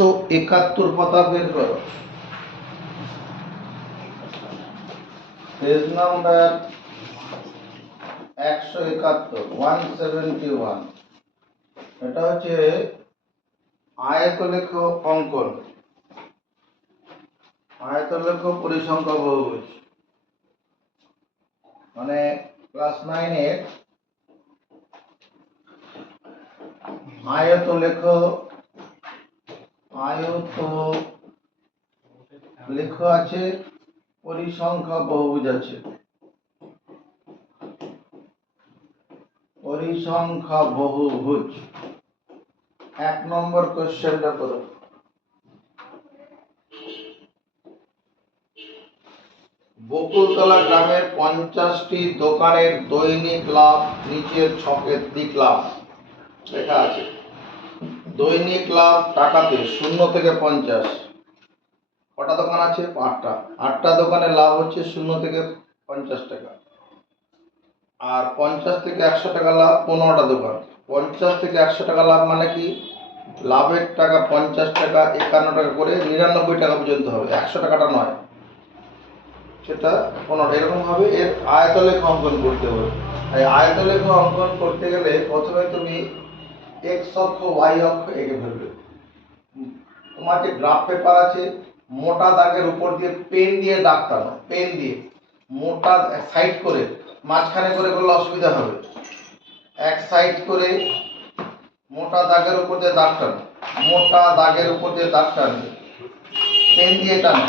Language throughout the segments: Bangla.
71 পাতা বের করো। Page number 171 171। এটা হচ্ছে আয়তলেখ অঙ্কন, আয়তলেখ পরিসংখ্যা বহুভুজ, মানে ক্লাস 9 এর আয়তলেখ লেখ আছে, পরিসংখ্যা বহুভুজ আছে। পরিসংখ্যা বহুভুজ 1 নম্বর কোশ্চেনটা করো। বকুলতলা গ্রামের 50টি দোকানের দৈনিক লাভ নিচের ছকের দিক লাভ লেখা আছে। দৈনিক লাভ টাকাতে 0 থেকে 50। কটা দোকান আছে? 8টা। 8টা দোকানের লাভ হচ্ছে 0 থেকে 50 টাকা। আর 50 থেকে 100 টাকা লাভ 15টা দোকান। 50 থেকে 100 টাকা লাভ মানে কি? লাভের টাকা 50 টাকা, 51 টাকা করে 99 টাকা পর্যন্ত হবে, 100 টাকাটা নয়, সেটা 15টা। এরকম ভাবে এর আয়তলেখ অঙ্কন করতে হবে। এই আয়তলেখ অঙ্কন করতে গেলে প্রথমে তুমি এক্স অক্ষ ওয়াই অক্ষ এঁকে ফেলবে। তোমার যে গ্রাফ পেপার আছে, মোটা দাগের উপর দিয়ে পেন দিয়ে দাগ টানো, পেন দিয়ে মোটা সাইড করে, মাঝখানে করে করলে অসুবিধা হবে। এক সাইড করে মোটা দাগের উপর দিয়ে দাগ টানো, মোটা দাগের উপর দিয়ে দাগ টানবে, পেন দিয়ে টানো।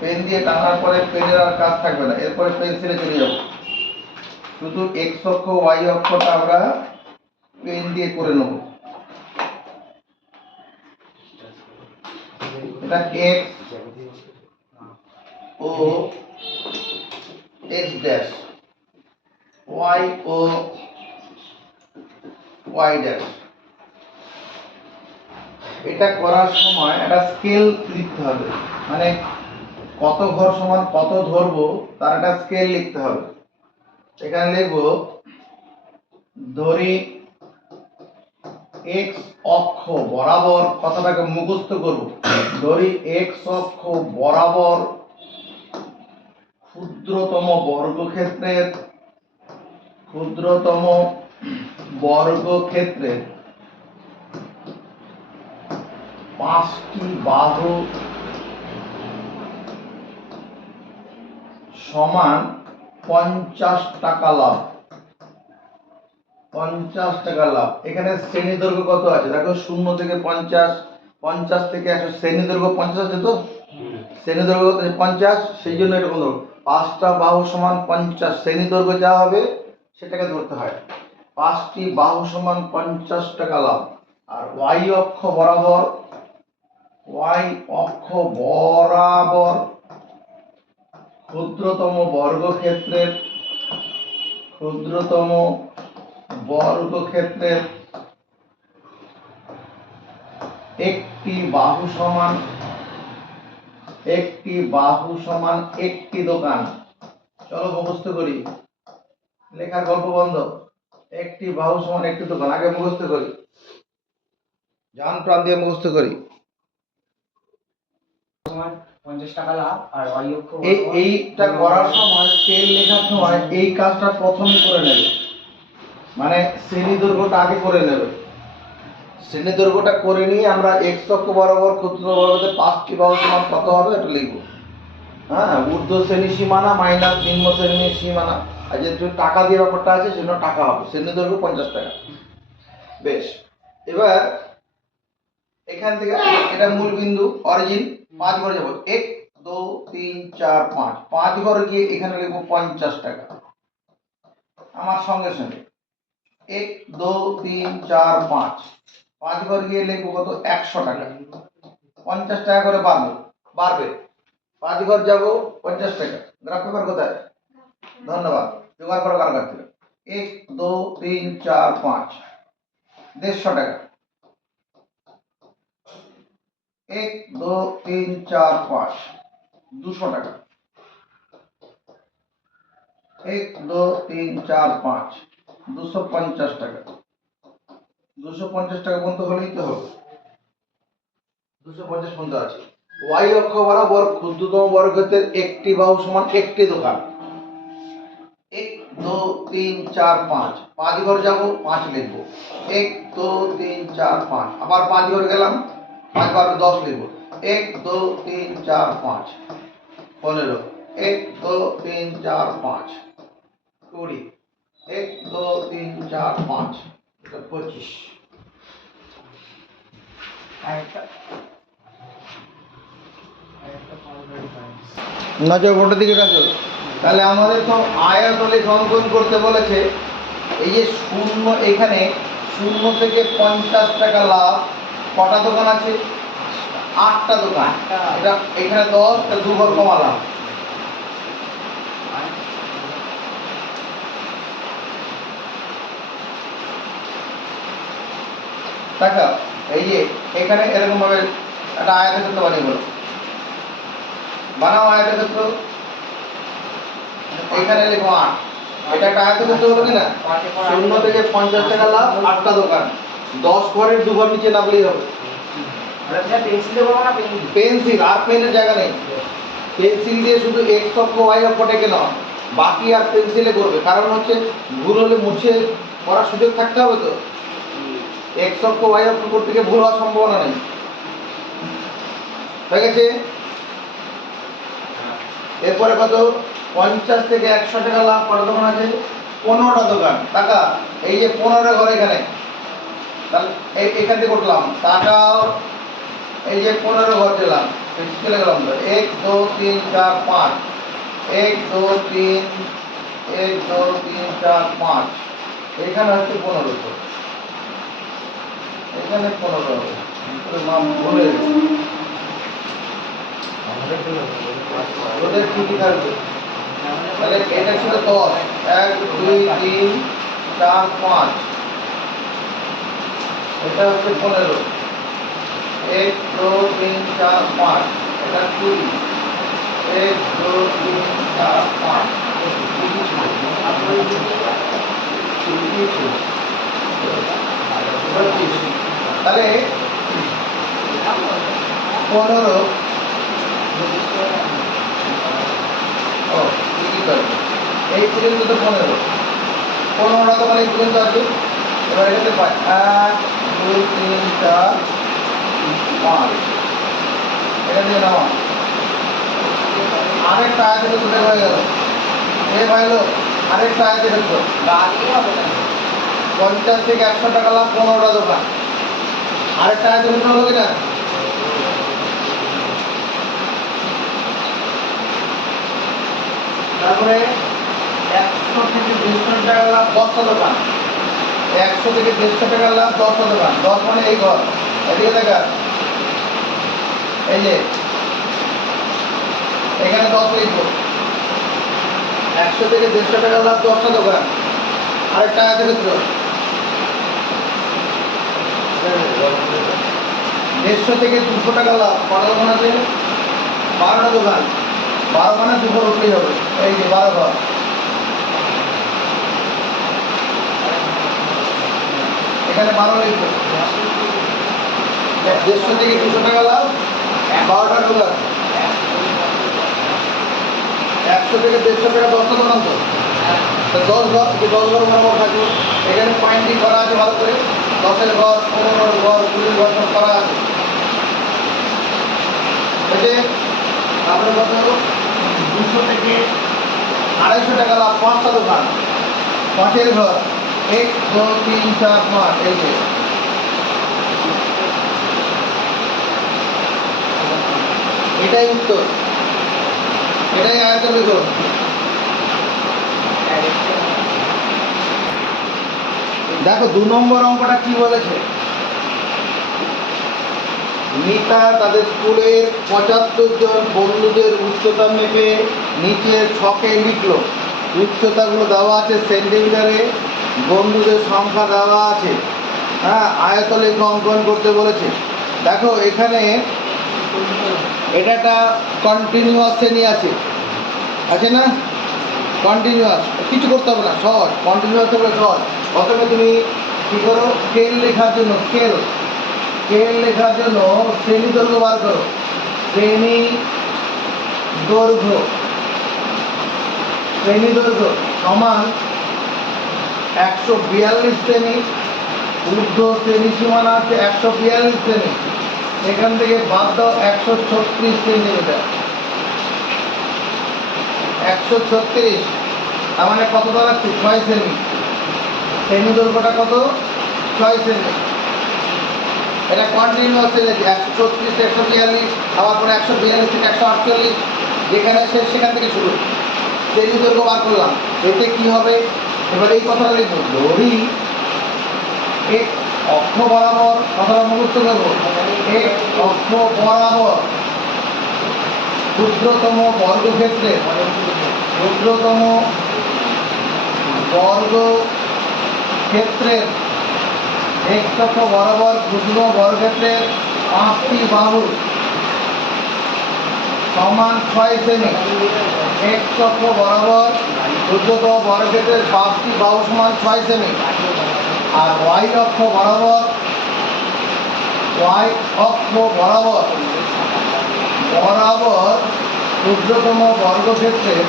পেন দিয়ে টানার পরে পেনের আর কাজ থাকবে না, এরপরে পেন্সিলে চলে যাব। শুধু এক্স অক্ষ ওয়াই অক্ষটা আমরা পেন দিয়ে করে নেব। এটা এক্স ও এক্স ড্যাশ, ওয়াই ও ওয়াই ড্যাশ। এটা করার সময় একটা স্কেল লিখতে হবে, মানে কত ঘর সমান কত ধরবো তার একটা স্কেল লিখতে হবে। এখানে লিখবো, ধরি এক্স অক্ষ বরাবর, কথাটাকে মুখস্থ করব। ধরি এক্স অক্ষ বরাবর ক্ষুদ্রতম বর্গক্ষেত্রের 5টি বাহু সমান 50 টাকা লাভ। 50 টাকা লাভ। এখানে শ্রেণী দৈর্ঘ্য কত আছে দেখো, 0 থেকে 50, 50 থেকে 100। শ্রেণী দৈর্ঘ্য 50 আছে তো, শ্রেণী দৈর্ঘ্য কত? 50। সেই জন্য এরকম ধরো, 5টা বাহু সমান 50, শ্রেণী দৈর্ঘ্য যা হবে সেটাকে ধরতে হয়। 5টি বাহু সমান 50 টাকা লাভ। আর ওয়াই অক্ষ বরাবর, ওয়াই অক্ষ বরাবর ক্ষুদ্রতম বর্গক্ষেত্রের, ক্ষুদ্রতম বর্গক্ষেত্রের একটি বাহু সমান, একটি বাহু সমান একটি দোকান। চলো মুখস্থ করি, লেখার গল্প বন্ধ। একটি বাহু সমান একটি দোকান, আগে মুখস্থ করি, জান প্রাণ দিয়ে মুখস্থ করি। 50 টাকা লাভ। আর ওয়াই অক্ষ এইটা করার সময়, স্কেল লেখার সময় এই কাজটা প্রথমে করে নেবে, মানে শ্রেণী দৈর্ঘ্যটা আগে করে নেবে। শ্রেণী দৈর্ঘ্যটা করে নিয়ে আমরা এক্স অক্ষ বরাবর ক্ষুদ্রতম বর্গক্ষেত্রের 5টি বাহু সমান কত হবে এটা লিখবো। হ্যাঁ, ঊর্ধ্ব শ্রেণী সীমানা মাইনাস নিম্ন শ্রেণীর সীমানা। আর যেহেতু টাকা দিয়ে ব্যাপারটা আছে সেজন্য টাকা হবে। শ্রেণী দৈর্ঘ্য 50 টাকা। বেশ, এবার এখান থেকে এটা মূল বিন্দু, অরিজিন। 5 ঘরে যাব, 1 2 3 4 5। 5 ঘরে গিয়ে এখানে লিখবো 50 টাকা। আমার সঙ্গে সঙ্গে 1 2 3 4 5, 5 ঘর গিয়ে লিখবো কত? 100 টাকা। 50 টাকা করে বাড়বে। 5 ঘর যাব 50 টাকা। গ্রাফ পেপার কোথায়? ধন্যবাদ, জোগাড় করো কার কাছ থেকে। 1 2 3 4 5, 150 টাকা। 1 2 3 4 5, 200 টাকা। 1 2 3 4 5, 250 টাকা। 250 টাকা পর্যন্ত হলেই তো হবে। 250 পর্যন্ত আছে। ওয়াই অক্ষ বরাবর ক্ষুদ্রতম বর্গক্ষেত্রের একটি বাহু সমান একটি দোকান। 1 2 3 4 5 5 ঘর যাব 5 লিখবো। 1 2 3 4 5 আবার 5 ঘর গেলাম 5 12 10 লিখবো। 1 2 3 4 5 15 1 2 3 4 5 20 1 2 3 4 5 এটা 25। নজর বোর্ডের দিকে কাজ। তাহলে আমাদের তো আয়তলে অঙ্কন করতে বলেছে। এই যে শূন্য, এখানে 0 থেকে 50 টাকা লাভ কটা দোকান আছে? 8টা দোকান। এটা এখানে 10, তা 2 ঘর কমালাম। দেখো এই যে এখানে এরকম ভাবে একটা আয়তক্ষেত্র বানিয়ে বলো, বানাও আয়তক্ষেত্র। এখানে লিখো 8, এটা একটা আয়তক্ষেত্র হলো কি না? 0 থেকে 50 টাকা লাভ 8টা দোকান, 10 ঘরের 2 ঘর নিচে নামলেই হবে। পেন্সিল আর পেনের জায়গা নেই। পেন্সিল দিয়ে শুধু এক্স অক্ষ ওয়াই অক্ষ টেকে নাও, বাকি আর পেন্সিলে করবে। কারণ হচ্ছে ভুল হলে মুছে করার সুযোগ থাকতে হবে তো। এক্স অক্ষ ওয়াই অক্ষ করতে গিয়ে ভুল হওয়ার সম্ভাবনা নেই। হয়ে গেছে? এরপরে কত? 50 থেকে 100 টাকা লাভ কটা দোকান আছে? 15টা দোকান। টাকা এই যে 15টা ঘর এখানে, তাহলে এখান থেকে উঠলাম টাকা। এই যে 15 ঘর দিলাম, চলে গেলাম তো 1 2 3 4 5 1 2 3 1 2 3 4 5 এখানে হচ্ছে 15 তো, এখানে 15 হবে। নাম ভুলে গেছি ওদের কি কি থাকবে। তাহলে এটা ছিল 10, 1 2 3 4 5, এটা হচ্ছে 15, 1 2 3 4 5, এটা 20, 1 2 3 4 5 তাহলে 15 ও কি করবে এই পর্যন্ত তো 15টা তো মানে এই পর্যন্ত আছে। এবার এখানে 1 2 3 4 5 এটা দিয়ে নাও। আরেকটা আয়তের ক্ষেত্র হয়ে গেল। এ ভাইলো আরেকটা আয়তের ক্ষেত্র 50 থেকে 100 টাকা লাভ 15টা দোকান। আরেকটা আয়তের ক্ষেত্র হলো কিনা? তারপরে 100 থেকে 150 টাকা লাভ 10টা দোকান। 100 থেকে 150 টাকা লাভ 10টা দোকান। 10 মানে এই ঘর, এদিকে দেখা, এই যে এখানে 10 লিখবো। 100 থেকে 150 টাকা লাভ 10টা দোকান। আরেকটা আয়তের ক্ষেত্র 150 থেকে 200 টাকা লাভ কটা দোকান আছে? 12টা দোকান। 12 মানে 2 ঘর উঠলেই হবে। এই যে 12 ঘর। এখানে 12 লিখবো। 150 থেকে 200 টাকা লাভ 12টা দোকান। 100 থেকে 150 টাকা 10টা দোকান তো 10 ঘর, 10 ঘর বরাবর থাকবে। এখানে পয়েন্টিং করা আছে ভালো করে, 10-এর ঘর 15-এর ঘর 20-এর ঘর সব করা আছে। তারপরে কত? 200 থেকে 250 টাকা লাভ 5টা দোকান, 5-এর ঘর 1 2 3 4 5 এই যে এটাই উত্তর, এটাই আয়তন লিখো। দেখো 2 নম্বর অঙ্কটা কি বলেছে। মিতা তাদের স্কুলের 75 জন বন্ধুদের উচ্চতা মেপে নিচের ছকে লিখলো। উচ্চতাগুলো দেওয়া আছে সেন্টিমিটারে, বন্ধুদের সংখ্যা দেওয়া আছে। হ্যাঁ, আয়তলেখ অঙ্কন করতে বলেছে। দেখো এখানে এটা একটা কন্টিনিউয়াস শ্রেণী আছে, আছে না? কন্টিনিউয়াস কিছু করতে হবে না, সহজ। কন্টিনিউয়াস হলে সহজ। প্রথমে তুমি কী করো, স্কেল লেখার জন্য স্কেল স্কেল লেখার জন্য শ্রেণী দৈর্ঘ্য বার করো। শ্রেণী দৈর্ঘ্য সমান 142 শ্রেণী। ঊর্ধ্ব শ্রেণী সীমানা আছে 142 শ্রেণী। এখান থেকে বাদ দাও 136 সেন্টিমিটার। 136, তার মানে কত দাঁড়াচ্ছে? 6 সেমি। শ্রেণী দৈর্ঘ্যটা কত? 6 সেমি। এটা কন্টিনিউয়াস চলেছে, 136 থেকে 142, আবার পরে 142 থেকে 148, যেখানে শেষ সেখান থেকে শুরু। শ্রেণী দৈর্ঘ্য বার করলাম। এতে কি হবে? এবার এই কথাটা লিখবো, ধরি এক অক্ষ বরাবর, কথাটা মুখস্থ করবো, এক অক্ষ বরাবর ক্ষুদ্রতম বর্গক্ষেত্রের এক অক্ষ বরাবর ক্ষুদ্র বর্গক্ষেত্রের 5টি বাহু সমান 6 সেমি। এক অক্ষ বরাবর ক্ষুদ্রতম বর্গক্ষেত্রের 5টি বাহু সমান 6 সেমি। আর ওয়াই অক্ষ বরাবর ক্ষুদ্রতম বর্গক্ষেত্রের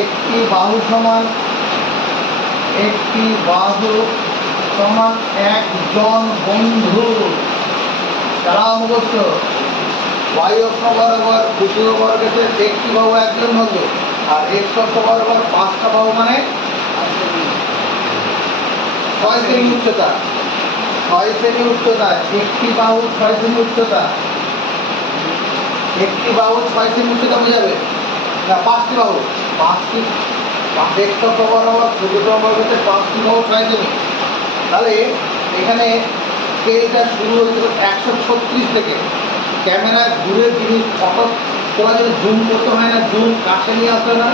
একটি বাহু সমান একজন বন্ধু। তারা মুখস্থ। ওয়াই অক্ষ বরাবর ক্ষুদ্র বর্গক্ষেত্রের একটি বাহু একজন বন্ধু, আর এক্স অক্ষ বরাবর 5টা বাহু মানে 6 সেমি উচ্চতা। 6 সেমি উচ্চতায় একটি বাহু 6 সেমি উচ্চতা। একটি বাহু 6 সেমি উচ্চতা বোঝাবে না, 5টি বাহু। 5টি এক্স অক্ষ বরাবর ক্ষুদ্র বর্গক্ষেত্রের 5টি বাহু 6 সেমি। তাহলে এখানে স্কেলটা শুরু হয়েছিল 136 থেকে। ক্যামেরায় দূরের জিনিস ফটো তোলা যদি জুম করতে হয় না, জুম কাছে নিয়ে আসতে হয় না,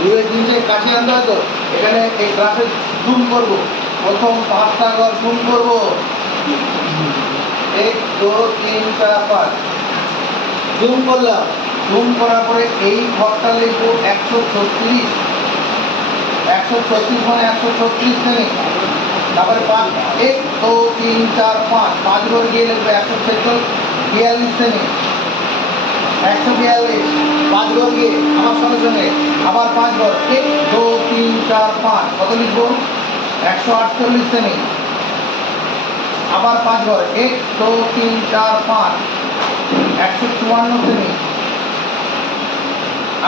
দূরের জিনিসের কাছে আনতে হয়। তো এখানে এই গ্রাফে জুম করব, প্রথম 5টা ঘর জুম করব, 1 2 3 4 5 জুম করলাম। জুম করার পরে এই ঘরটা লিখবো 136। 136 মানে 136 সেমি। তারপরে 5 1 2 3 4 5 ঘর গিয়ে লিখবো 142 সেমি। 142 5 ঘর গিয়ে আমার সঙ্গে সঙ্গে আবার 5 ঘর 1 2 3 4 5 কত লিখবো? 148 সেমি। আবার 5 ঘর 1 2 3 4 5 154 সেমি।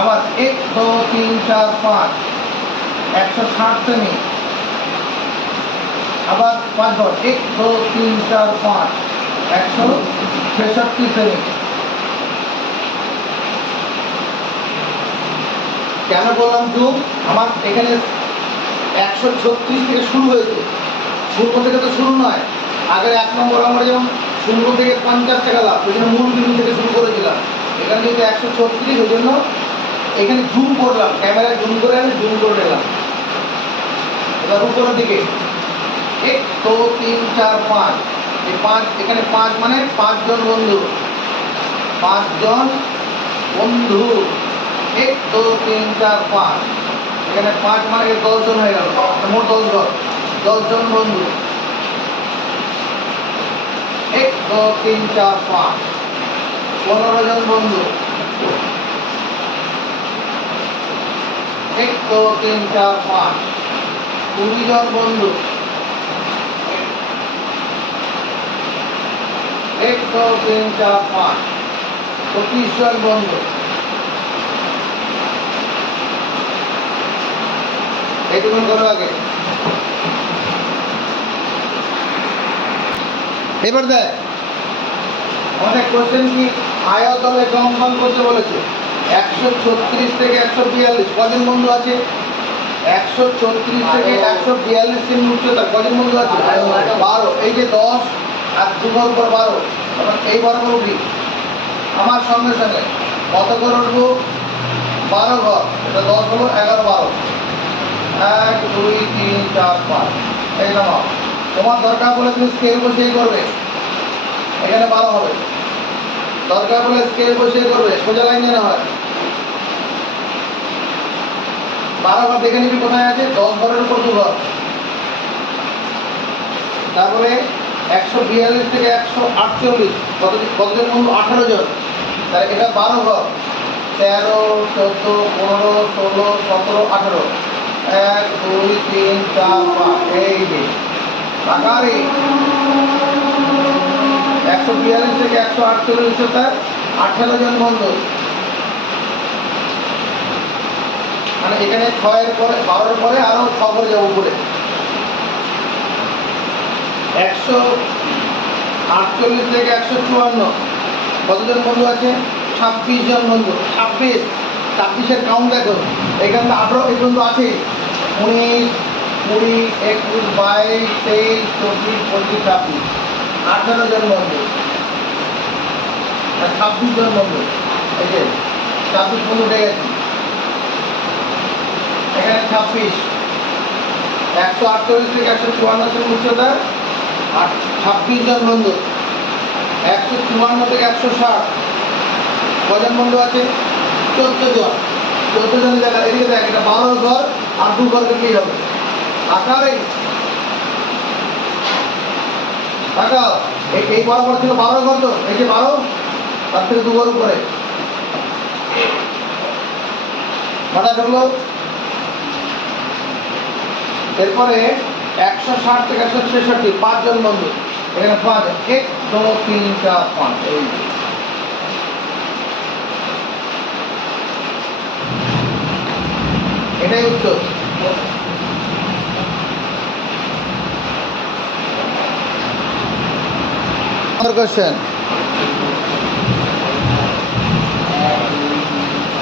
আবার 1 2 3 4 5 160 সেমি। আবার 5 ঘর 1 2 3 4 5 166 সেমি। কেন বললাম জুম? আমার এখানে 136 থেকে শুরু হয়েছে, শূন্য থেকে তো শুরু নয়। আগের 1 নম্বর আমরা যেমন 0 থেকে 50 টাকা লাভ, ওই জন্য মূল বিন্দু থেকে শুরু করেছিলাম। এখানে যেহেতু 136, ওই জন্য এখানে জুম করলাম, ক্যামেরায় জুম করে আমি জুম করে নিলাম। এবার উপরের দিকে 1 2 3 4 5, এই 5, এখানে 5 মানে 5 জন বন্ধু। 5 জন বন্ধু 1 2 3 4 5, এখানে 5 মানে 10 জন হয়ে গেল, মোট 10 জন, 10 জন বন্ধু। 1 2 3 4 5 15 জন বন্ধু। 1 2 3 4 5 20 জন বন্ধু। 1 2 3 4 5 25 জন বন্ধু। এইটুকু করো আগে। এবার দেখ আমাদের কোশ্চেন কি, আয়তন রেখা অঙ্কন করতে বলেছে। 136 থেকে 142 কজন বন্ধু আছে? 136 থেকে 142 সেমি উচ্চতা কজন বন্ধু আছে? 12। এই যে 10 আর 2 ঘর পর 12, তখন এই বরাবর উঠি আমার সঙ্গে সঙ্গে কত করে উঠবো? 12 ঘর। এটা 10 হলো, 11 12, 1 2 3 4 5। এই নামাও। তোমার দরকার বলে তুমি স্কেল বসিয়ে করবে, এখানে 12 হবে। দরকার বলে স্কেল বসিয়ে করবে, সোজা লাইন যেন হয়। 12 ঘর দেখে নিবি কোথায় আছে, 10 ঘরের উপর 2 ঘর। তারপরে 142 থেকে 148 কতজন বন্ধু? 18 জন। তাহলে এটা 12 ঘর, 13, 14, 15, 16, 17, 18, 1, 2, 3, 4, 5, এই যে টাকারে 142 থেকে 148 হচ্ছে 18 জন বন্ধু। মানে এখানে 6 এর পরে 12 এর পরে আরো 6 করে যাবো উপরে। 148 থেকে 154 কতজন বন্ধু আছে? 26 জন বন্ধু। 26 কাউন্ট দেখো, এখানে তো 18 এই পর্যন্ত আছে, 19, 20, 21, 22, 23, 24, 25, 26, 18 জন বন্ধু আর 26 জন বন্ধু। এই যে 26 বন্ধু উঠে গেছে, এখানে 26, 148 থেকে 154 উচ্চতা আর 26 জন বন্ধু। 154 থেকে 160 কজন বন্ধু আছে? 14 জন। 14 জনের জায়গা এদিকে দেখ, এটা 12 ঘর আর 2 ঘর কি হবে? আকারে টাকা এই বরাবর ছিল 12 ঘর, তো এই যে 12 তার থেকে 2 ঘর উপরে মাথা ঢুকলো। এরপরে 160 থেকে 166 5 জন বন্ধু, এখানে 5, 1, 2, 3, 4, 5, এই এটাই উত্তর। কোশ্চেন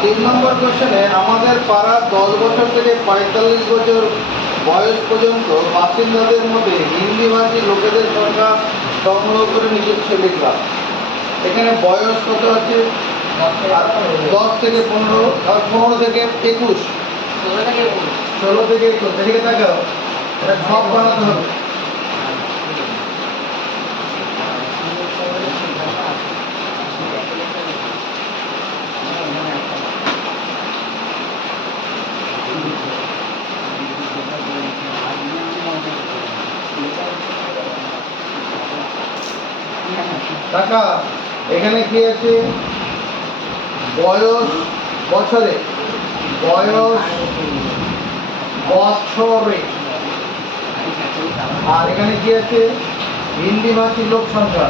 3 নম্বর কোশ্চেনে আমাদের পাড়ার 10 বছর থেকে 45 বছর বয়স পর্যন্ত বাসিন্দাদের মধ্যে হিন্দি ভাষী লোকেদের সংখ্যা সংগ্রহ করে নিচে লিখলাম। এখানে বয়স কত আছে? 10 থেকে 15 আর 15 থেকে 21, 16 থেকে 21, এদিকে তাকাও, এটা সব বানাতে হবে। টাকা এখানে কি আছে? বয়স বছরে, বয়স বছরে, আর এখানে কি আছে? হিন্দি ভাষী লোক সংখ্যা,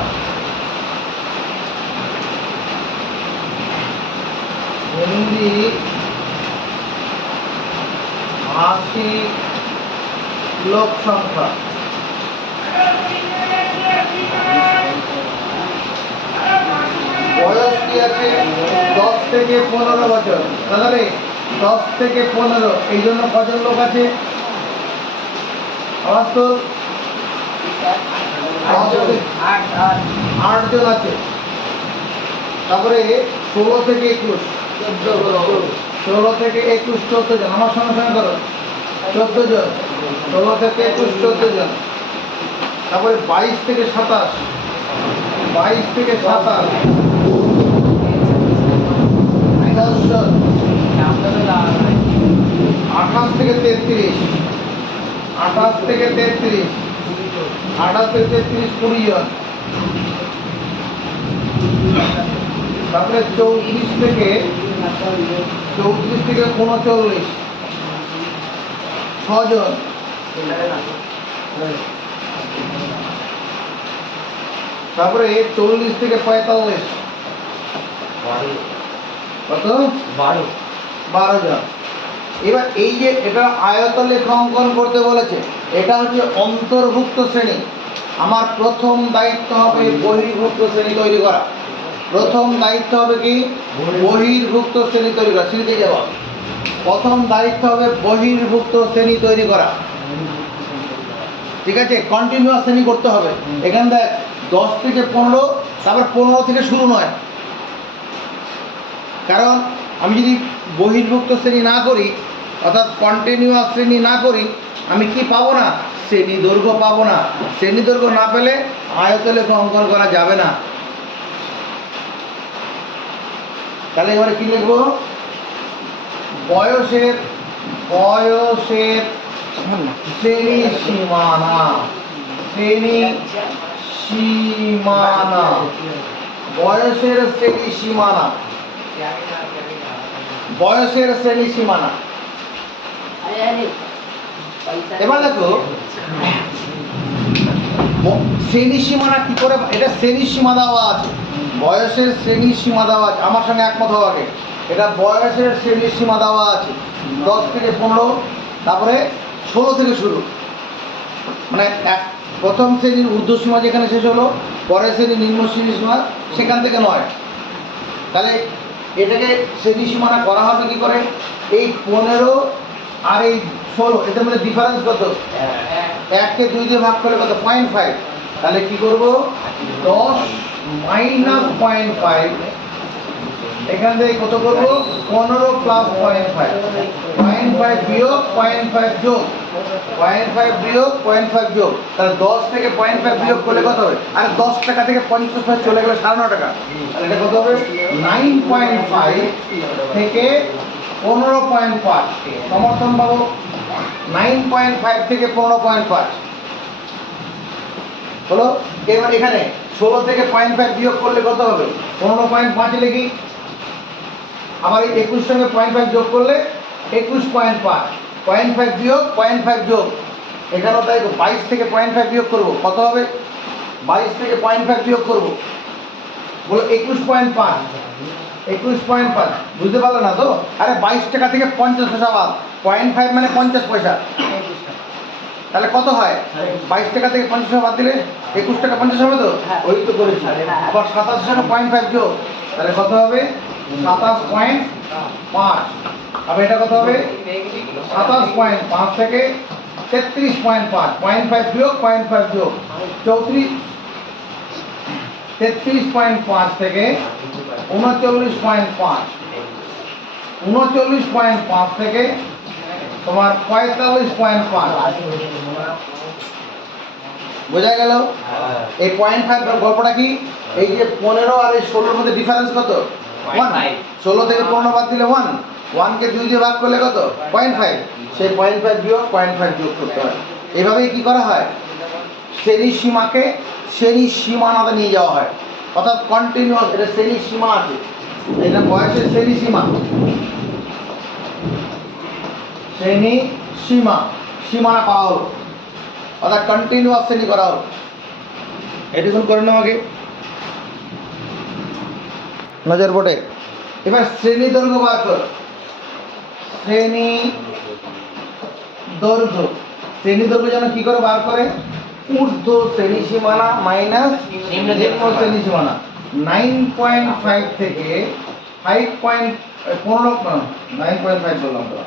হিন্দি ভাষী লোক সংখ্যা। বয়স কি আছে? 10 থেকে 15 বছর। তাহলে 10 থেকে 15, এই জন্য কজন লোক আছে? আমার তো 8 জন আছে। তারপরে 16 থেকে 21, 16 থেকে 21 14 জন। আমার সঙ্গে সঙ্গে করো, 14 জন। 16 থেকে 21 14 জন। তারপরে 22 থেকে 27, 22 থেকে 27 10 জন। 28 থেকে 33, 28 থেকে 33, 28 থেকে 33 20 জন। তারপরে 34 থেকে 39 6 জন। তারপরে 40 থেকে 45 কত? 12 জন। এবার এই যে এটা আয়তলেখ অঙ্কন করতে বলেছে, এটা হচ্ছে অন্তর্ভুক্ত শ্রেণী। আমার প্রথম দায়িত্ব হবে বহির্ভুক্ত শ্রেণী তৈরি করা। প্রথম দায়িত্ব হবে কি? বহির্ভুক্ত শ্রেণী তৈরি করা। শ্রেণীতে যাওয়া, প্রথম দায়িত্ব হবে বহির্ভুক্ত শ্রেণী তৈরি করা। ঠিক আছে, কন্টিনিউয়াস শ্রেণী করতে হবে। এখানে দেখ 10 থেকে 15, তারপর 15 থেকে শুরু নয়। কারণ আমি যদি বহির্ভুক্ত শ্রেণী না করি, অর্থাৎ কন্টিনিউয়াস শ্রেণী না করি, আমি কি পাবো না? শ্রেণী দৈর্ঘ্য পাবো না। শ্রেণী দৈর্ঘ্য না পেলে আয়তলেখ অঙ্কন করা যাবে না। তাহলে এবারে কি লিখবো? বয়সের বয়সের শ্রেণী সীমানা, শ্রেণী সীমানা, বয়সের শ্রেণী সীমানা, বয়সের শ্রেণী সীমানা। এবার দেখো শ্রেণী সীমানা কি করে, এটা শ্রেণী সীমা দেওয়া আছে, বয়সের শ্রেণী সীমা দেওয়া আছে, আমার সঙ্গে একমত হওয়া আগে। এটা বয়সের শ্রেণী সীমা দেওয়া আছে 10 থেকে 15, তারপরে 16 থেকে শুরু, মানে প্রথম শ্রেণীর ঊর্ধ্বসীমা যেখানে শেষ হলো, পরের শ্রেণীর নিম্ন শ্রেণী সীমা সেখান থেকে 9। তাহলে এটাকে শ্রেণী সীমানা করা হবে কি করে, এই 15 আর এই 16 এদের মধ্যে ডিফারেন্স কত, 1কে 2 দিয়ে ভাগ করলে কত, 0.5। তাহলে কি করব, 10 মাইনাস 0.5, এখান থেকে কত করব, 15 প্লাস 0.5, 0.5 বিয়োগ 0.5 যোগ, 0.5 বিয়োগ 0.5 যোগ, তাহলে 10 থেকে 0.5 বিয়োগ করলে কত হবে, আর 10 টাকা থেকে 50 পয়সা চলে গেলে 9.5 টাকা, তাহলে এটা কত হবে, 9.5 থেকে 15.5, সমর্থন পাবো 9.5 থেকে 15.5 হলো। এবার এখানে 16 থেকে 0.5 বিয়োগ করলে কত হবে, 15.5 লিখি, আবার এই 21 সঙ্গে 0.5 যোগ করলে 21.5, 0.5 বিয়োগ 0.5 যোগ, এখানেও তাই 22 থেকে 0.5 বিয়োগ করব, কত হবে, 22 থেকে 0.5 বিয়োগ করব, বলো 21.5, 21.5, বুঝতে পারলো না তো, আরে 22 টাকা থেকে 50 পয়সা বাদ, 0.5 মানে 50 পয়সা, তাহলে কত হয়, 22 টাকা থেকে 50 পয়সা বাদ দিলে 21 টাকা 50 হবে তো, ওই তো করেছি। আবার 27 সঙ্গে 0.5 যোগ, তাহলে কত হবে, 27.5, আবার এটা কত হবে, 27.5 থেকে 33.5, 0.5 বিয়োগ 0.5 যোগ 34, 33.5 থেকে 39.5, 39.5 থেকে তোমার 45.5, বোঝা গেল। এই 0.5 গল্পটা কি, এই যে 15 আর এই 16 মধ্যে ডিফারেন্স কত, 1, 16 থেকে 15 বাদ দিলে 1, 1কে 2 দিয়ে ভাগ করলে কত, 0.5, সেই 0.5 বিয়োগ 0.5 যোগ করতে হয়। এভাবেই কি করা হয়, শ্রেণী সীমাকে শ্রেণী সীমানাতে নিয়ে যাওয়া হয়, অর্থাৎ কন্টিনিউয়াস, এটা শ্রেণী সীমা আছে, এটা বয়সের শ্রেণী সীমা, শ্রেণী সীমা, সীমানা করা হলো, অর্থাৎ কন্টিনিউয়াস শ্রেণী করা হলো। এটুকুন করে নাও আগে নজর বোর্ডে। এবার শ্রেণী দৈর্ঘ্য বার কর, শ্রেণী দৈর্ঘ্য, শ্রেণী দৈর্ঘ্য যেন কি করে বার করে, ঊর্ধ্ব শ্রেণী সীমানা মাইনাস নিম্ন শ্রেণী সীমানা, 9.5 থেকে 9.5 বললাম তো,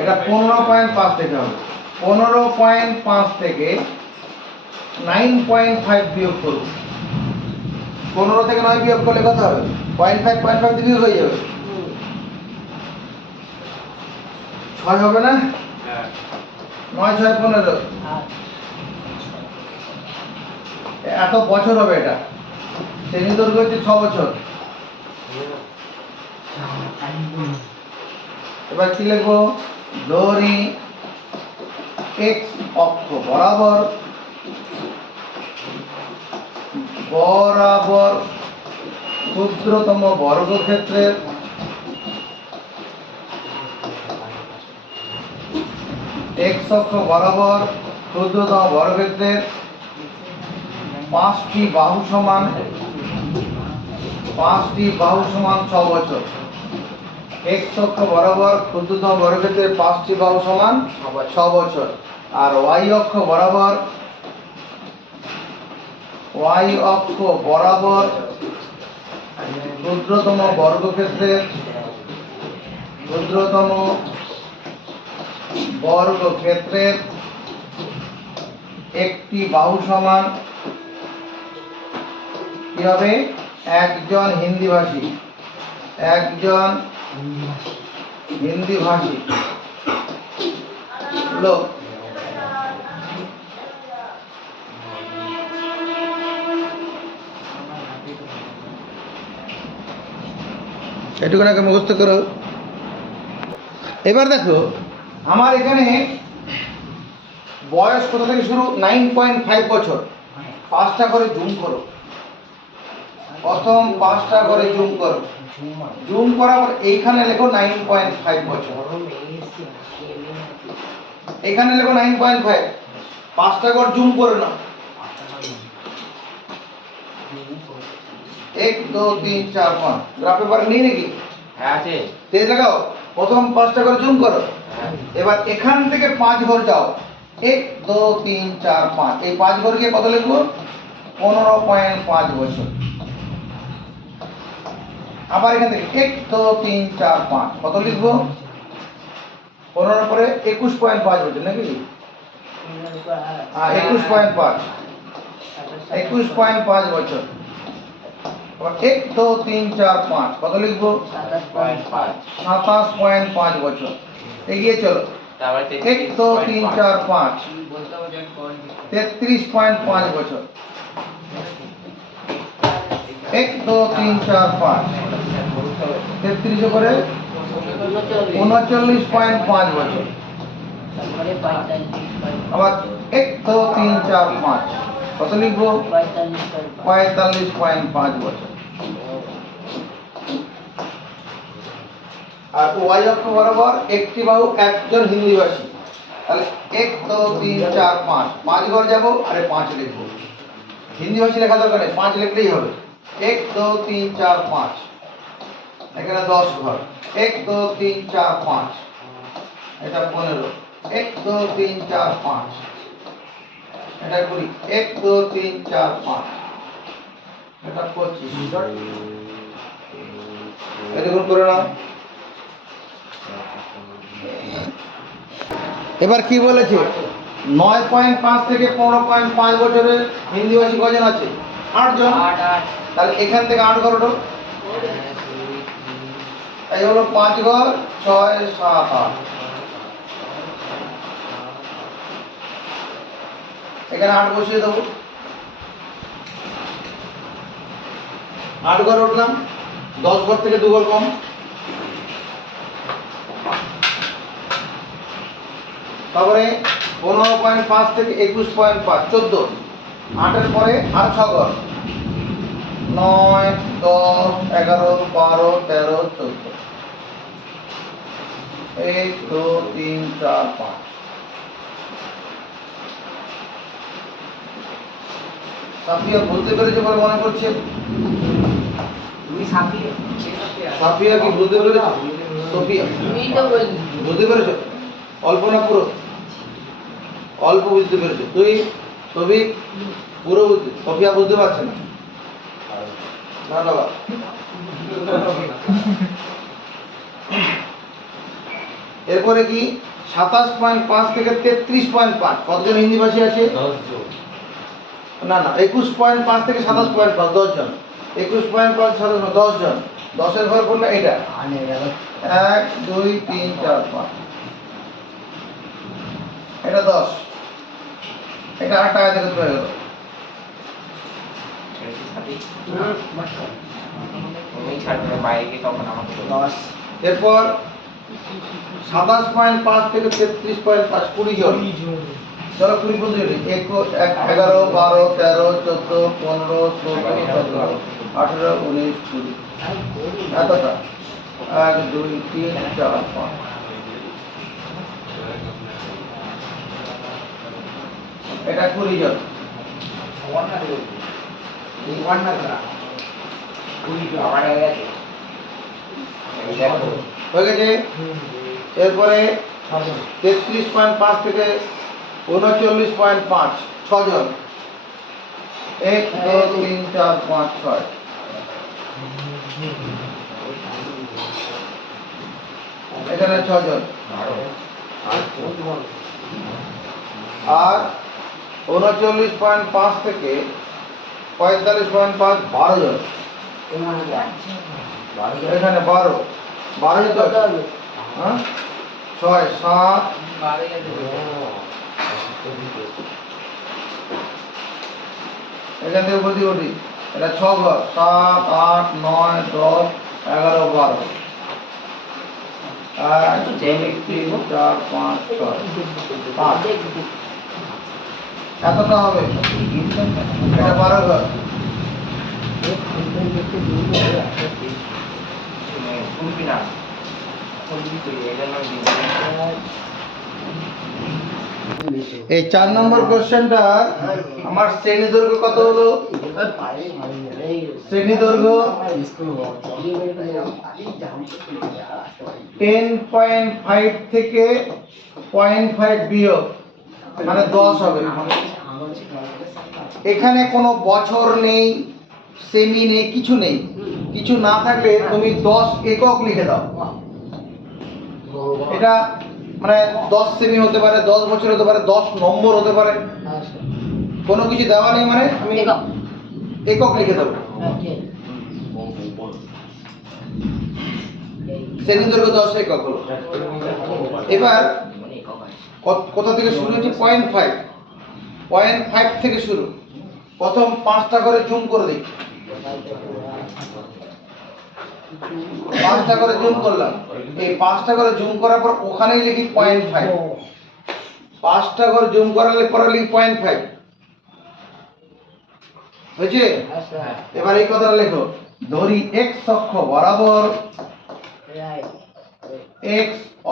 এটা 15.5 থেকে হবে, 15.5 থেকে 9.5 বিয়োগ করব, 15 থেকে 9 বিয়োগ করলে কত হবে, 0.5 দিয়ে বিয়োগ হয়ে যাবে, 6 হবে না, 9 6 15, এত বছর হবে, এটা শ্রেণী দৈর্ঘ্য হচ্ছে 6 বছর। এবার কি লিখবো, দড়ি x অক্ষ বরাবর ক্ষুদ্রতম বর্গক্ষেত্রের x অক্ষ বরাবর ক্ষুদ্রতম বর্গক্ষেত্রের 5টি বাহু সমান 6 বছর, x অক্ষ বরাবর ক্ষুদ্রতম বর্গক্ষেত্রের 5টি বাহু সমান 6 বছর, আর y অক্ষ বরাবর ক্ষুদ্রতম বর্গক্ষেত্রের একটি বাহু সমান কি হবে, একজন হিন্দিভাষী লোক, এটুকুন আগে মুখস্থ করো। এবার দেখো আমার এখানে বয়স কোথা থেকে শুরু? 9.5 বছর। 5টা করে জুম করো, প্রথম 5টা করে জুম করো, জুম করার পর এইখানে লেখো 9.5 বছর, এখানে লেখো 9.5, 5টা করে জুম করে নাও। 1 2 3 4 5 গ্রাফ পেপার নেই নাকি? হ্যাঁ আছে। তেজ লাগাও, প্রথম 5টা করে জুম করো। এবার এখান থেকে 5 ঘর যাও, 1 2 3 4 5, এই 5 ঘর গিয়ে কত লিখবো? 15.5 বছর। আবার এখান থেকে 1 2 3 4 5 কত লিখবো? 15 পরে 21.5 বছর নাকি? 21.5, 21.5 বছর। আবার 1 2 3 4 5 কত লিখবো? 27.5 বছর। এগিয়ে চলো, 1 2 3 4 5 33.5 বছর। 1 2 3 4 5 33 করে 39.5 বছর। আবার 1 2 3 4 5 কত লিখবো? 45.5 বছর। আর ওয়াই অক্ষ বরাবর একটি বাহু একজন হিন্দিভাষী, তাহলে 1 2 3 4 5 5 ঘর যাবো, আরে 5 লিখবো। হিন্দিভাষী লেখা দরকার নেই, 5 লিখলেই হবে। 1 2 3 4 5, এখানে 10 ঘর। 1 2 3 4 5, এটা 15। 1 2 3 4 5, এটা 20। 1 2 3 4 5, এটা 25। এরকম করে নাও। এবার কি বলেছে? 9.5 থেকে 15.5 বছরের হিন্দিভাষী কজন আছে? 8 জন। তাহলে এখান থেকে 8 ঘর ওঠো, এই হলো 5 ঘর, 6 7 8। এখানে 8 বসিয়ে দেবো, 8 ঘর উঠলাম, 10 ঘর থেকে 2 ঘর কম। তারপরে 15.5 থেকে 21.5 14, 8-এর পরে আর 6 ঘর, 9 10 11 12 13 14। 1 2 3 4 5। সাফিয়া বুঝতে পেরেছে বলে মনে করছে? সাফিয়া কি বুঝতে পেরেছো? সোফিয়া বুঝতে পেরেছো? অল্প না পুরো? অল্প বুঝতে পেরেছো। তুই ছবি পুরো বুঝতে, সোফিয়া বুঝতে পারছে না? না বাবা। এরপরে কি 27.5 থেকে 33.5 কতজন হিন্দিভাষী আছে? 10 জন। না না, 21.5 থেকে 27.5 10 জন। 21.5 10 জন। 10-এর ঘর কোনটা? এটা 1 2 3 4 5, এটা 10, এটা 8 টাকা থেকে হয়ে গেল। এরপর 27.5 থেকে 33.5 20 জন। চলো 20 পর্যন্ত 11 12 13 14 15 16 17 18 19 20 এতটা। 1 2 3 4 5, এটা 20 জন। হয়ে গেছে। এরপরে 33.5 থেকে 39.5 6 জন। 1 2 3 4 5 6, এখানে 6 জন। আর 39.5 থেকে 45.5 12 জন। এখানে 12 জন। হ্যাঁ 6 7, এখান থেকে উপর দিকে উঠি, এটা 6 ঘর, 7 8 9 10 11 12। 1 2 3 4 5 6 5 এতটা হবে, এটা 12 ঘর। এই 4 নম্বর কোশ্চেনটা আমার শ্রেণী দৈর্ঘ্য কত হলো? শ্রেণী দৈর্ঘ্য 10.5 থেকে 0.5 বিয়োগ মানে 10 হবে। এখানে কোনো বছর নেই, সেমি নেই, কিছু নেই। কিছু না থাকলে তুমি 10 একক লিখে দাও। এটা মানে 10 সেমি হতে পারে, 10 বছর হতে পারে, 10 নম্বর হতে পারে। কোনো কিছু দেওয়া নেই মানে আমি একক লিখে দেবো। শ্রেণী দৈর্ঘ্য 10 একক হলো। এবার কোথা থেকে শুরু হচ্ছে? 0.5 0.5 থেকে শুরু। প্রথম 5টা করে জুম করে দিই, 5টা করে জুম করলাম। এই 5টা করে জুম করার পর ওখানেই লিখি 0.5। 5টা করে জুম করালে পরে লিখি 0.5। হয়েছে? এবার এই কথাটা লেখো, ধরি x অক্ষ বরাবর, x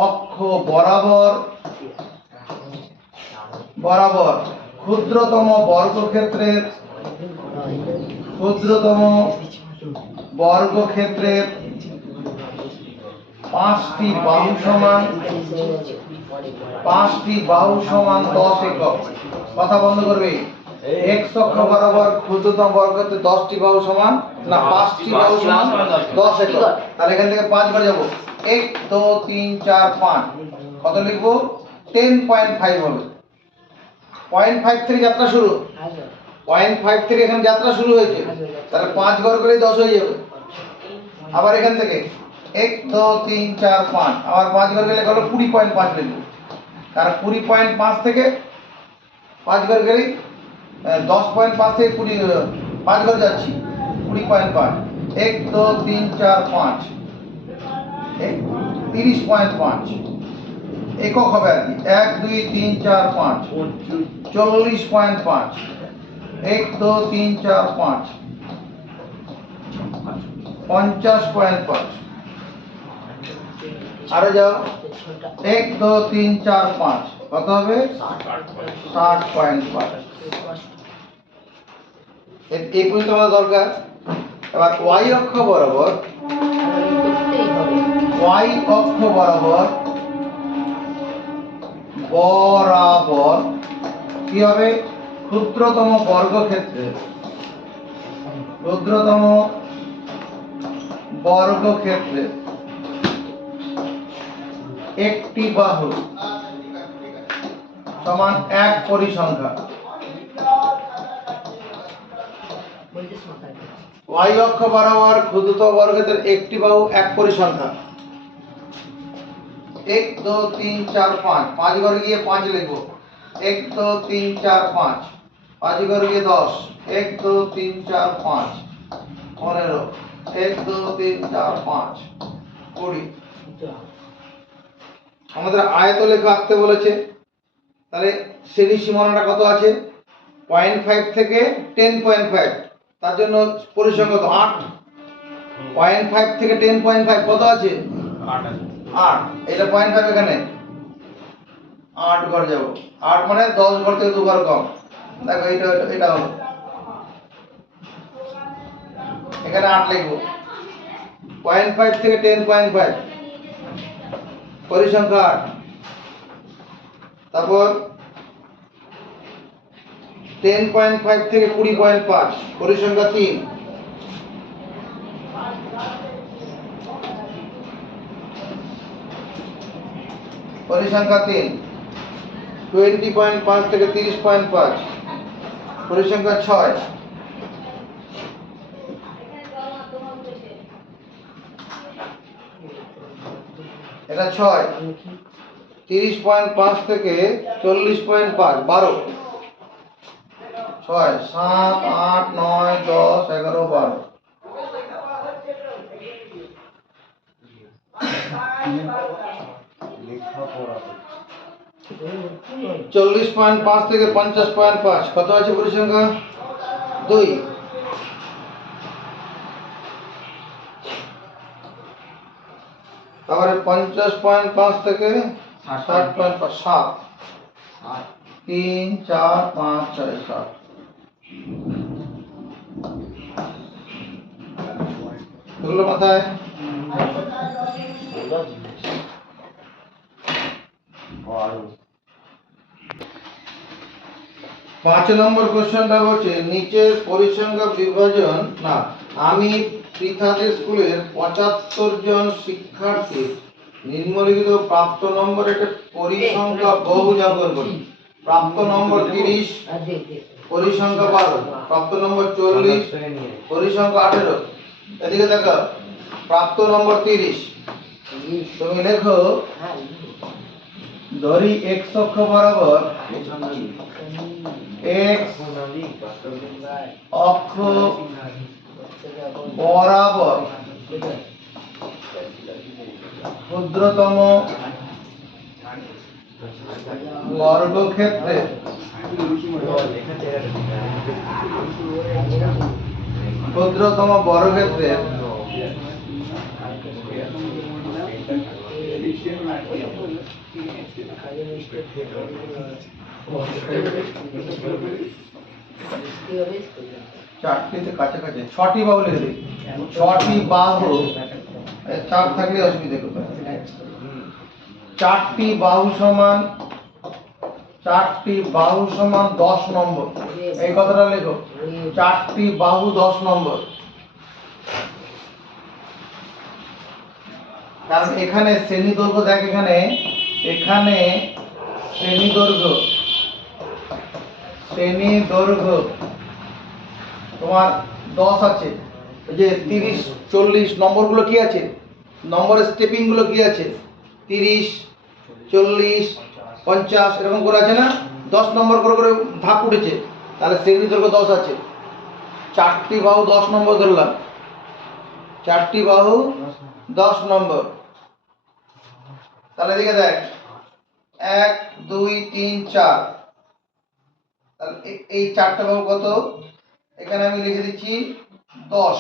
অক্ষ বরাবর বরাবর ক্ষুদ্রতম বর্গক্ষেত্রের 5টি বাহু সমান 10 একক। কথা বন্ধ করবে। x অক্ষ বরাবর ক্ষুদ্রতম বর্গক্ষেত্রের 10টি বাহু সমান না 5টি বাহু সমান 10 একক। তাহলে এখান থেকে 5 বার যাব। 1 2 3 4 5। কত লিখবো? 10.5 হবে। 0.5 থেকে যাত্রা শুরু। 0.5 থেকে এখানে যাত্রা শুরু হয়েছে, তাহলে 5 ঘর করলেই 10 হয়ে যাবে। আবার এখান থেকে 1 2 3 4 5, আবার 5 ঘর গেলে হলো 20.5 লিখবো। কারণ 20.5 থেকে 5 ঘর গেলেই 10.5 থেকে 20 5 ঘর যাচ্ছি 20.5। 1 2 3 4 5 30.5 একক হবে আর কি। 1 2 3 4 5 40.5। 1 2 3 4 5 50.5। আরে যাও 1 2 3 4 5 কত হবে? 60.5। এই পর্যন্ত আমাদের দরকার। এবার y অক্ষ বরাবর বরাবর কি হবে? ক্ষুদ্রতম বর্গক্ষেত্রে একটি বাহু সমান 1 পরিসংখ্যা। y অক্ষ বরাবর ক্ষুদ্রতম বর্গক্ষেত্রের একটি বাহু 1 পরিসংখ্যা। 1 2 3 4 5 5 ঘরে গিয়ে 5 লিখবো। 1 2 3 4 5 5 ঘরে গিয়ে 10। 1 2 3 4 5 15। 1 2 3 4 5 20। আমাদের আয়তলেখা আঁকতে বলেছে, তাহলে শ্রেণী সীমানাটা কত আছে? 0.5 থেকে 10.5। তার জন্য পরিসংখ্যা কত? 8। 0.5 থেকে 10.5 কত আছে? 8। এটা 0.5 এখানে 8 ঘর যাব। 8 মানে 10 ঘর থেকে 2 ঘর কম। দেখো এটা হলো, এখানে 8 লিখবো। 0.5 থেকে 10.5 পরিসংখ্যা 8। তারপর 10.5 থেকে 20.5 পরিসংখ্যা 3। পরিসংখ্যা 3। 20.5 থেকে 30.5 পরিসংখ্যা 6। এটা 6। 30.5 থেকে 40.5 12। 6 7 8 9 10 11 12। 40.5 থেকে 50.5 কত আছে পরিসংখ্যা 2। তারপরে 50.5 থেকে 60.5 7 3 4 5 6 7 এগুলো মাথায়। পাঁচ নম্বর কোশ্চেনটা হচ্ছে নিচের পরিসংখ্যা বিভাজন না আমি পৃথাদের স্কুলের 75 জন শিক্ষার্থী নিম্নলিখিত প্রাপ্ত নম্বর একটা পরিসংখ্যা বহুজাগর করি। প্রাপ্ত নম্বর 30, পরিসংখ্যা 12, প্রাপ্ত নম্বর 40, পরিসংখ্যা 18। এদিকে দেখো প্রাপ্ত নম্বর 30। তুমি লেখো ধরি x অক্ষ বরাবর x অক্ষ বরাবর ক্ষুদ্রতম বর্গক্ষেত্রে ক্ষুদ্রতম বর্গক্ষেত্রে চারটিতে কাছাকাছি 6টি বাহু লিখে দিই। 6টি বাহু, 4 থাকলে অসুবিধা কোথায়? 4টি বাহু সমান 10 নম্বর। এই কথাটা লেখো 4টি বাহু 10 নম্বর। কারণ এখানে শ্রেণী দৈর্ঘ্য দেখ, এখানে শ্রেণী দৈর্ঘ্য তোমার 10 আছে। যে 30 40 নম্বরগুলো কি আছে, নম্বরের স্টেপিং গুলো কি আছে, 30 40 50 এরকম করে আছে না, 10 নম্বর করে করে ধাপ উঠেছে। তাহলে শ্রেণী দৈর্ঘ্য 10 আছে। 4টি বাহু 10 নম্বর ধরলাম, 4টি বাহু 10 নম্বর। তাহলে এদিকে দেখ 1 2 3 4। তাহলে এই 4টা বাহু কত, এখানে আমি লিখে দিচ্ছি 10।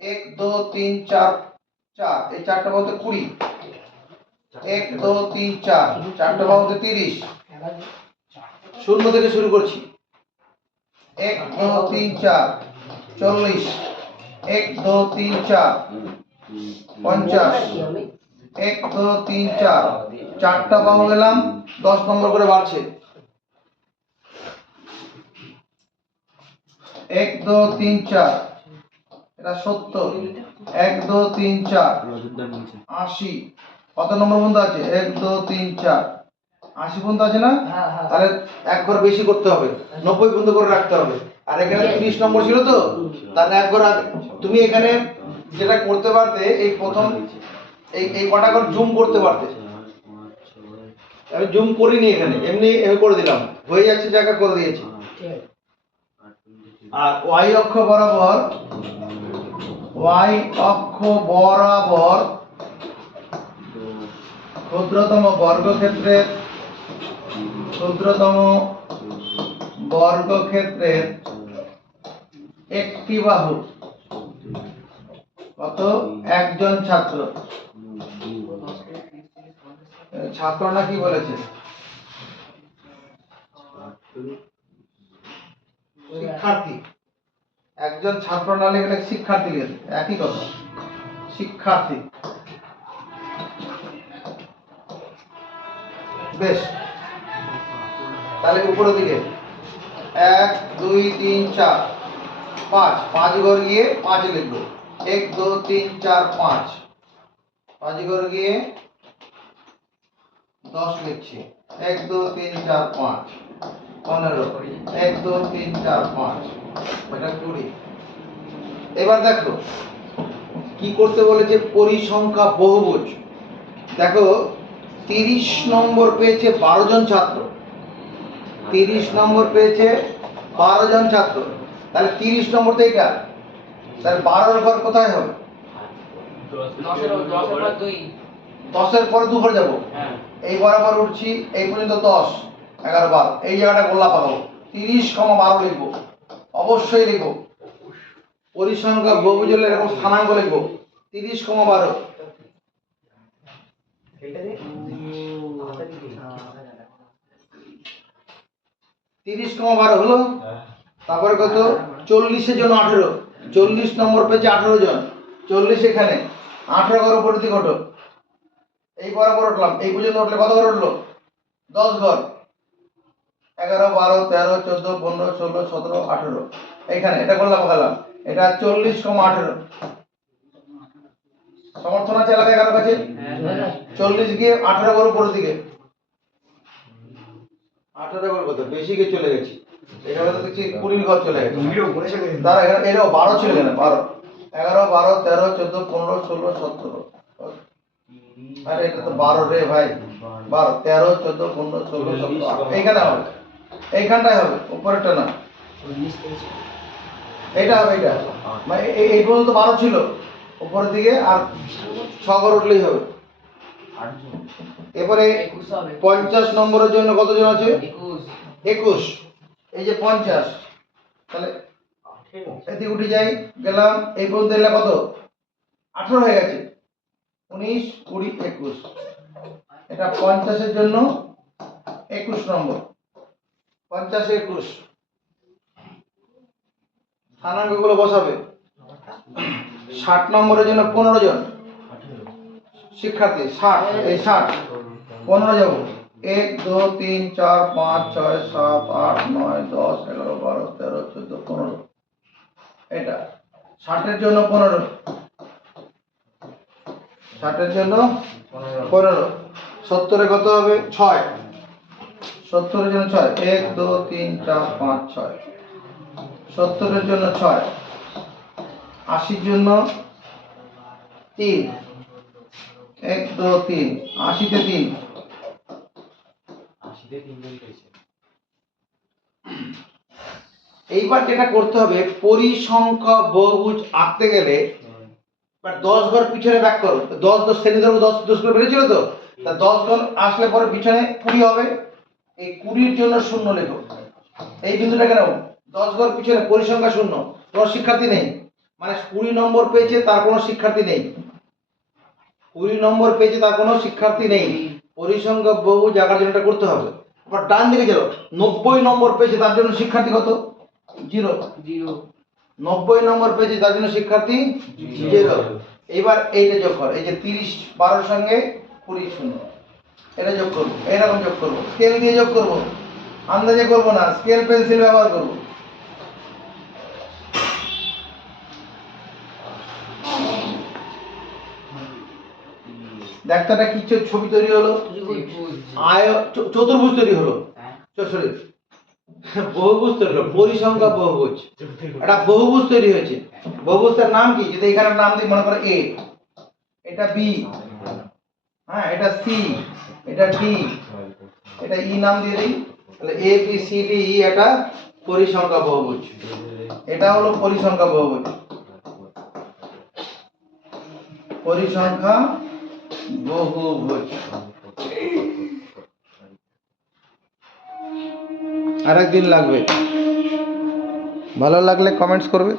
1 2 3 4 4, এই 4টা বাহুতে 20। 1 2 3 4, 4টা বাহুতে 30। শূন্য থেকে শুরু করছি। 1 2 3 4 40। 1 2 3 4 50। 1 2 3 4, 4টা বাহু গেলাম 10 নম্বর করে বাড়ছে। 1 2 3 4, এটা 70। 1 2 3 4 80। কত নম্বর পর্যন্ত আছে? 1 2 3 4 80 পর্যন্ত আছে না? তাহলে এক ঘর বেশি করতে হবে, 90 পর্যন্ত করে রাখতে হবে। আর এখানে 30 নম্বর ছিল তো, তাহলে এক ঘর তুমি এখানে যেটা করতে পারতে, এই প্রথম এই কটা ঘর জুম করতে পারতে। আমি জুম করিনি, এখানে এমনি করে দিলাম, হয়ে যাচ্ছে জায়গা করে দিয়েছি। আর y অক্ষ বরাবর ক্ষুদ্রতম বর্গক্ষেত্রের একটি বাহু কত, একজন ছাত্র। ছাত্র না কি বলেছে, শিক্ষার্থী। একজন ছাত্র না লিখলে শিক্ষার্থী লিখেছে, একই কথা, শিক্ষার্থী। বেশ, তাহলে উপরের দিকে 1 2 3 4 5, 5 ঘর গিয়ে 5 লিখবো। 1 2 3 4 5, 5 ঘর গিয়ে 10 লিখছি। 1 2 3 4 5 15। 1 2 3 4 5, এটা 20। এবার দেখো কি করতে বলেছে, পরিসংখ্যা বহুভুজ। দেখো 30 নম্বর পেয়েছে 12 জন ছাত্র। 30 নম্বর পেয়েছে 12 জন ছাত্র। তাহলে 30 নম্বর তো এটা, তাহলে 12 ঘর কোথায় হবে? 10 এর উপর 2 10-এর পরে 2 ঘর যাবো, হ্যাঁ এই বরাবর উঠছি, এই পর্যন্ত 10, 11, 12, এই জায়গাটা গোল্লা পাবো, 30,12 লিখবো, অবশ্যই লিখবো। পরিসংখ্যা বহুভুজ হলে এরকম স্থানাঙ্ক লিখবো, 30,12। 30,12 হলো। তারপরে কত? 40-এর জন্য 18, 40 নম্বর পেয়েছে 18 জন, 40 এখানে, 18 ঘর উপর দিকে ওঠো, এই বরাবর উঠলাম, এই পর্যন্ত উঠলে কত ঘর উঠলো? 10 ঘর, 11, 12, 13, 14, 15, 16, 17, 18, এইখানে এটা করলাম পাকালাম, এটা 40,18। সমর্থন আছে এলাকায় কারো কাছে? 40 গিয়ে 18 ঘর উপরের দিকে, 18 ঘর কত বেশি গিয়ে চলে গেছি, এখানে তো দেখছি 20 ঘর চলে গেছে। তারা এখানে এটাও 12 ছিল, এখানে 12, 11, 12, 13, 14, 15, 16, 17, আরে এটা তো 12 রে ভাই, 12, 13, 14, 15, 16, 17, 18, এইখানে হবে, এইখানটায় হবে, উপরেরটা না, এইটা হবে, এইটা মানে এই পর্যন্ত 12 ছিল, উপরের দিকে আর 6 ঘর উঠলেই হবে। এবারে 50 নম্বরের জন্য কতজন আছে? 21, এই যে 50, তাহলে এদিকে উঠে যাই, গেলাম, এই পর্যন্ত এলে কত? 18 হয়ে গেছে, 19, 20, 21, এটা 50-এর জন্য 21 নম্বর, 50, 21 স্থানাঙ্কগুলো বসাবে। 60 নম্বরের জন্য 15 জন শিক্ষার্থী, 60, এই 60, 15 যাব, 1, 2, 3, 4, 5, 6, 7, 8, 9, 10, 11, 12, 13, 14, 15, এটা 60-এর জন্য 15, 60-এর জন্য 15, 70-এ কত হবে? 6, 70-এর জন্য 6, 1, 2, 3, 4, 5, 6, 70-এর জন্য 6, 80-র জন্য 3, 1, 2, 3, 80-তে 3, এইবার যেটা করতে হবে, পরিসংখ্যা বহুভুজ আঁকতে গেলে 10 ঘর পিছনে ব্যাক করো, 10 10 শ্রেণী ধরবো, 10 10 করে বেরিয়েছিল তো, তা 10 ঘর আসলে পরে পিছনে 20 হবে, এই 20-র জন্য 0 লেখো, এই বিন্দুটা কেন? 10 ঘর পিছনে পরিসংখ্যা 0, কোনো শিক্ষার্থী নেই, মানে 20 নম্বর পেয়েছে তার কোনো শিক্ষার্থী নেই, 20 নম্বর পেয়েছে তার কোনো শিক্ষার্থী নেই, পরিসংখ্যা বহুভুজ আঁকার জন্য এটা করতে হবে। আবার ডান দিকে চলো, 90 নম্বর পেয়েছে তার জন্য শিক্ষার্থী কত? 0, 90 নম্বর পেয়েছে তার জন্য শিক্ষার্থী 0। এবার এইটা যোগ কর, এই যে 30 12 সঙ্গে 20 0, এটা যোগ করবো, এরকম যোগ করবো, স্কেল দিয়ে যোগ করবো, আন্দাজে করবো না, স্কেল পেন্সিল ব্যবহার করবো। দেখতে কি ছবি তৈরি হলো? চতুর্ভুজ তৈরি হলো, সরি বহুভুজ তৈরি হলো, পরিসংখ্যা বহুভুজ, এটা বহুভুজ তৈরি হয়েছে। বহুভুজটার নাম কি? যদি এখানে নাম দিই, মনে করো এ, এটা বি, হ্যাঁ এটা সি, এটা ডি, এটা ই নাম দিয়ে দিই, তাহলে A B C D E, এটা পরিসংখ্যা বহুভুজ, এটা হলো পরিসংখ্যা বহুভুজ, পরিসংখ্যা বহুভুজ। আরেকদিন লাগবে, ভালো লাগলে কমেন্টস করবে।